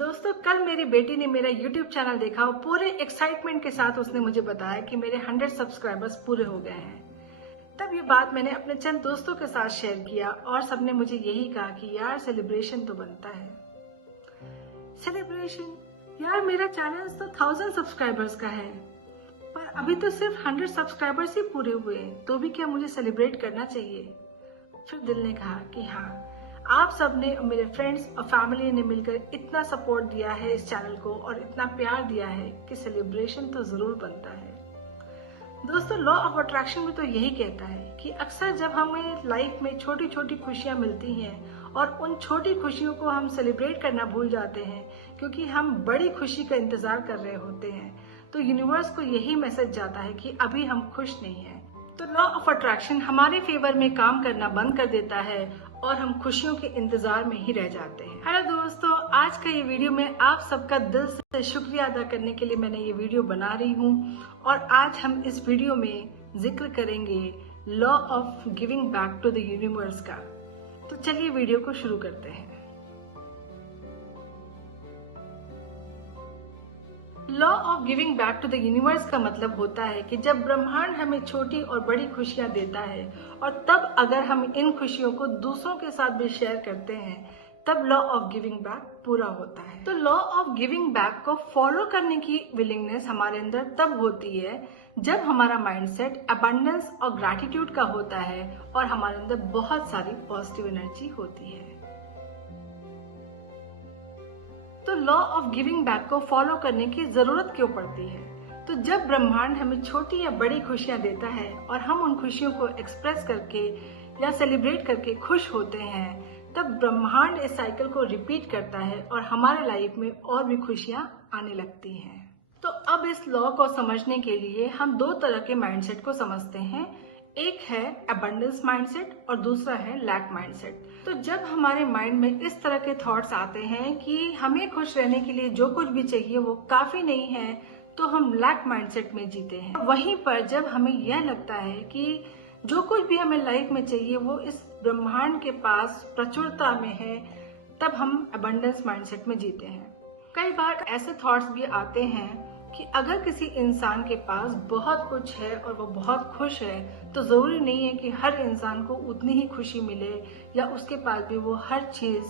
दोस्तों, कल मेरी बेटी ने मेरा YouTube चैनल देखा और पूरे एक्साइटमेंट के साथ उसने मुझे बताया कि मेरे 100 सब्सक्राइबर्स पूरे हो गए हैं। तब ये बात मैंने अपने चंद दोस्तों के साथ शेयर किया और सबने मुझे यही कहा कि यार सेलिब्रेशन तो बनता है। सेलिब्रेशन? यार मेरा चैनल तो 1000 सब्सक्राइबर्स का है, पर अभी तो सिर्फ 100 सब्सक्राइबर्स ही पूरे हुए हैं, तो भी क्या मुझे सेलिब्रेट करना चाहिए? फिर दिल ने कहा कि हाँ, आप सबने, मेरे फ्रेंड्स और फैमिली ने मिलकर इतना सपोर्ट दिया है इस चैनल को और इतना प्यार दिया है कि सेलिब्रेशन तो जरूर बनता है। दोस्तों, लॉ ऑफ अट्रैक्शन में तो यही कहता है कि अक्सर जब हमें लाइफ में छोटी छोटी खुशियां मिलती हैं और उन छोटी खुशियों को हम सेलिब्रेट करना भूल जाते हैं क्योंकि हम बड़ी खुशी का इंतजार कर रहे होते हैं, तो यूनिवर्स को यही मैसेज जाता है कि अभी हम खुश नहीं हैं। तो लॉ ऑफ अट्रैक्शन हमारे फेवर में काम करना बंद कर देता है और हम खुशियों के इंतजार में ही रह जाते हैं। हेलो दोस्तों, आज का ये वीडियो में आप सबका दिल से शुक्रिया अदा करने के लिए मैंने ये वीडियो बना रही हूँ और आज हम इस वीडियो में जिक्र करेंगे law of giving back to the universe का। तो चलिए वीडियो को शुरू करते हैं। Law of giving back to the universe का मतलब होता है कि जब ब्रह्मांड हमें छोटी और बड़ी खुशियां देता है और तब अगर हम इन खुशियों को दूसरों के साथ भी शेयर करते हैं, तब लॉ ऑफ गिविंग बैक पूरा होता है। तो लॉ ऑफ गिविंग बैक को फॉलो करने की विलिंगनेस हमारे अंदर तब होती है जब हमारा माइंडसेट अबंडेंस और ग्रैटिट्यूड का होता है और हमारे अंदर बहुत सारी पॉजिटिव एनर्जी होती है। तो लॉ ऑफ गिविंग बैक को फॉलो करने की जरूरत क्यों पड़ती है? तो जब ब्रह्मांड हमें छोटी या बड़ी खुशियां देता है और हम उन खुशियों को एक्सप्रेस करके या सेलिब्रेट करके खुश होते हैं, तब ब्रह्मांड इस साइकिल को रिपीट करता है और हमारे लाइफ में और भी खुशियां आने लगती हैं। तो अब इस लॉ को समझने के लिए हम दो तरह के माइंडसेट को समझते हैं। एक है अबंडेंस माइंडसेट और दूसरा है लैक माइंडसेट। तो जब हमारे माइंड में इस तरह के थॉट्स आते हैं कि हमें खुश रहने के लिए जो कुछ भी चाहिए वो काफी नहीं है, तो हम लैक माइंडसेट में जीते हैं। वहीं पर जब हमें यह लगता है कि जो कुछ भी हमें लाइफ में चाहिए वो इस ब्रह्मांड के पास प्रचुरता में है, तब हम अबंडेंस माइंडसेट में जीते हैं। कई बार ऐसे थॉट्स भी आते हैं कि अगर किसी इंसान के पास बहुत कुछ है और वो बहुत खुश है, तो जरूरी नहीं है कि हर इंसान को उतनी ही खुशी मिले या उसके पास भी वो हर चीज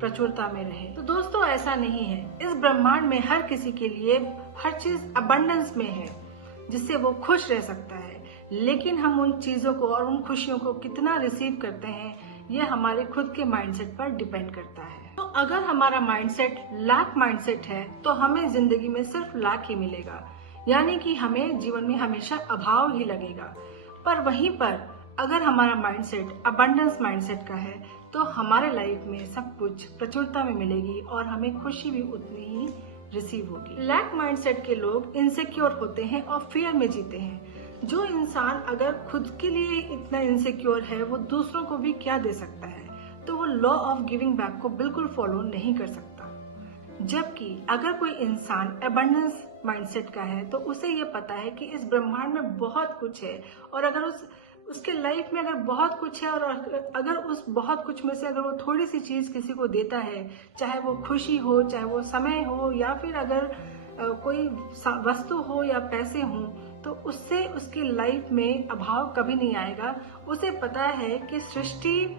प्रचुरता में रहे। तो दोस्तों, ऐसा नहीं है। इस ब्रह्मांड में हर किसी के लिए हर चीज अबंडेंस में है जिससे वो खुश रह सकता है, लेकिन हम उन चीजों को और उन खुशियों को कितना रिसीव करते हैं, यह हमारे खुद के माइंडसेट पर डिपेंड करता है। तो अगर हमारा माइंडसेट लैक माइंडसेट है तो हमें जिंदगी में सिर्फ लैक ही मिलेगा, यानी कि हमें जीवन में हमेशा अभाव ही लगेगा। पर वहीं पर अगर हमारा माइंडसेट अबंडेंस माइंडसेट का है तो हमारे लाइफ में सब कुछ प्रचुरता में मिलेगी और हमें खुशी भी उतनी ही रिसीव होगी। लैक माइंडसेट के लोग इनसिक्योर होते हैं और फियर में जीते हैं। जो इंसान अगर खुद के लिए इतना इनसिक्योर है, वो दूसरों को भी क्या दे सकता है, तो वो लॉ ऑफ गिविंग बैक को बिल्कुल फॉलो नहीं कर सकता। जबकि अगर कोई इंसान अबंडेंस माइंडसेट का है तो उसे ये पता है कि इस ब्रह्मांड में बहुत कुछ है और अगर उसके लाइफ में अगर बहुत कुछ है और अगर उस बहुत कुछ में से अगर वो थोड़ी सी चीज किसी को देता है, चाहे वो खुशी हो, चाहे वो समय हो, या फिर अगर कोई वस्तु हो या पैसे हो, तो उससे उसकी लाइफ में अभाव कभी नहीं आएगा। उसे पता है कि सृष्टि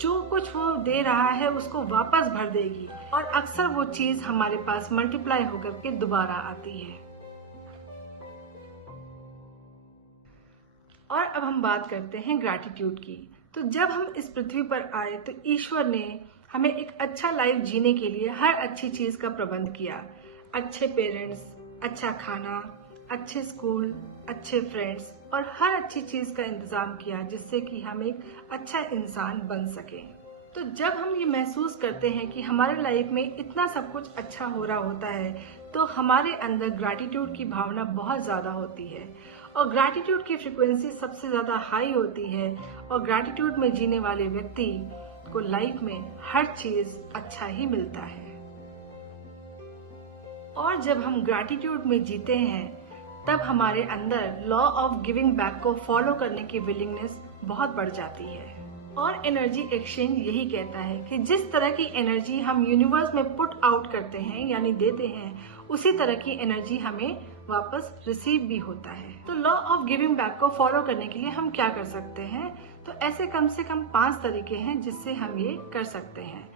जो कुछ वो दे रहा है उसको वापस भर देगी और अक्सर वो चीज हमारे पास मल्टीप्लाई होकर के दोबारा आती है। और अब हम बात करते हैं ग्रैटिट्यूड की। तो जब हम इस पृथ्वी पर आए तो ईश्वर ने हमें एक अच्छा लाइफ जीने के लिए हर अच्छी चीज का प्रबंध किया। अच्छे पेरेंट्स, अच्छा खाना, अच्छे स्कूल, अच्छे फ्रेंड्स और हर अच्छी चीज का इंतजाम किया जिससे कि हम एक अच्छा इंसान बन सके। तो जब हम ये महसूस करते हैं कि हमारे लाइफ में इतना सब कुछ अच्छा हो रहा होता है, तो हमारे अंदर ग्रैटिट्यूड की भावना बहुत ज्यादा होती है और ग्रैटिट्यूड की फ्रीक्वेंसी सबसे ज्यादा हाई होती है और ग्रैटिट्यूड में जीने वाले व्यक्ति को लाइफ में हर चीज अच्छा ही मिलता है। और जब हम ग्रैटिट्यूड में जीते हैं तब हमारे अंदर लॉ ऑफ गिविंग बैक को फॉलो करने की विलिंगनेस बहुत बढ़ जाती है। और एनर्जी एक्सचेंज यही कहता है कि जिस तरह की एनर्जी हम यूनिवर्स में पुट आउट करते हैं यानी देते हैं, उसी तरह की एनर्जी हमें वापस रिसीव भी होता है। तो लॉ ऑफ गिविंग बैक को फॉलो करने के लिए हम क्या कर सकते हैं? तो ऐसे कम से कम 5 तरीके हैं जिससे हम ये कर सकते हैं।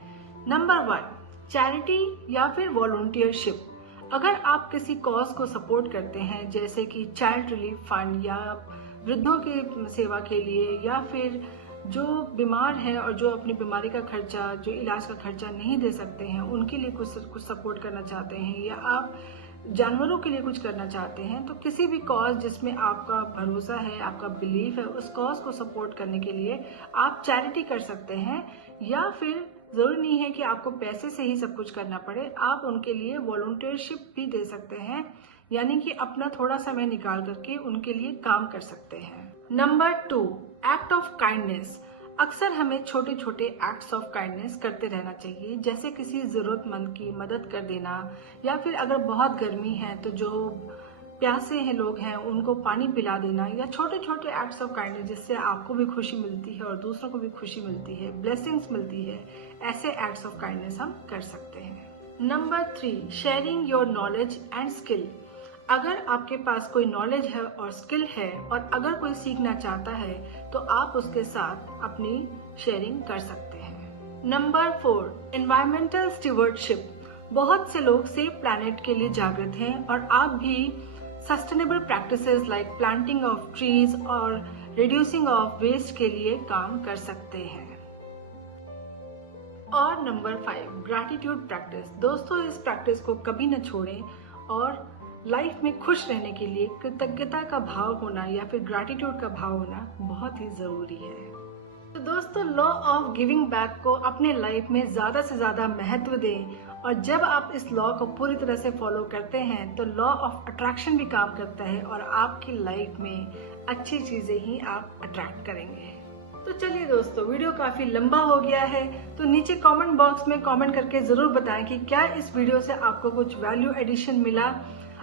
नंबर 1, चैरिटी या फिर वॉलंटियरशिप। अगर आप किसी कॉज को सपोर्ट करते हैं, जैसे कि चाइल्ड रिलीफ फंड या वृद्धों की सेवा के लिए, या फिर जो बीमार हैं और जो अपनी बीमारी का खर्चा, जो इलाज का खर्चा नहीं दे सकते हैं, उनके लिए कुछ सपोर्ट करना चाहते हैं, या आप जानवरों के लिए कुछ करना चाहते हैं, तो किसी भी कॉज जिसमें आपका भरोसा है, आपका बिलीफ है, उस कॉज को सपोर्ट करने के लिए आप चैरिटी कर सकते हैं। या फिर जरूरी नहीं है कि आपको पैसे से ही सब कुछ करना पड़े, आप उनके लिए वॉलंटियरशिप भी दे सकते हैं, यानी कि अपना थोड़ा समय निकाल करके उनके लिए काम कर सकते हैं। Number 2, act of kindness. अक्सर हमें छोटे छोटे एक्ट्स ऑफ काइंडनेस करते रहना चाहिए, जैसे किसी जरूरतमंद की मदद कर देना, या फिर अगर बहुत गर्मी है तो जो प्यासे हैं लोग हैं उनको पानी पिला देना, या छोटे छोटे एक्ट्स ऑफ काइंडनेस जिससे आपको भी खुशी मिलती है और दूसरों को भी खुशी मिलती है, ब्लेसिंग्स मिलती है, ऐसे एक्ट्स ऑफ काइंडनेस हम कर सकते हैं। Number 3, sharing your knowledge and skill. अगर आपके पास कोई नॉलेज है और स्किल है, और अगर कोई सीखना चाहता है, तो आप उसके साथ अपनी शेयरिंग कर सकते हैं। Number 4, environmental stewardship. बहुत से लोग सेफ प्लैनेट के लिए जागृत हैं, और आप भी sustainable practices like planting of trees और रिड्यूसिंग ऑफ वेस्ट के लिए काम कर सकते हैं। और नंबर 5, ग्रैटिट्यूड प्रैक्टिस। दोस्तों, इस प्रैक्टिस को कभी न छोड़ें, और लाइफ में खुश रहने के लिए कृतज्ञता का भाव होना या फिर ग्रैटिट्यूड का भाव होना बहुत ही जरूरी है। तो दोस्तों, लॉ ऑफ गिविंग बैक को अपने लाइफ में ज्यादा से ज्यादा महत्व दें, और जब आप इस लॉ को पूरी तरह से फॉलो करते हैं तो लॉ ऑफ अट्रैक्शन भी काम करता है, और आपकी लाइफ में अच्छी चीजें ही आप अट्रैक्ट करेंगे। तो चलिए दोस्तों, वीडियो काफी लंबा हो गया है, तो नीचे कमेंट बॉक्स में कमेंट करके जरूर बताएं कि क्या इस वीडियो से आपको कुछ वैल्यू एडिशन मिला।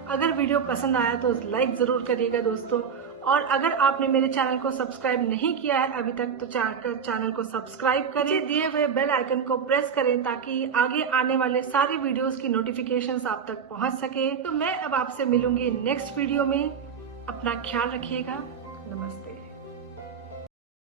अगर वीडियो पसंद आया तो लाइक जरूर करिएगा दोस्तों, और अगर आपने मेरे चैनल को सब्सक्राइब नहीं किया है अभी तक, तो चैनल को सब्सक्राइब करें, दिए हुए बेल आइकन को प्रेस करें, ताकि आगे आने वाले सारे वीडियोस की नोटिफिकेशंस आप तक पहुंच सके। तो मैं अब आपसे मिलूंगी नेक्स्ट वीडियो में। अपना ख्याल रखिएगा। नमस्ते।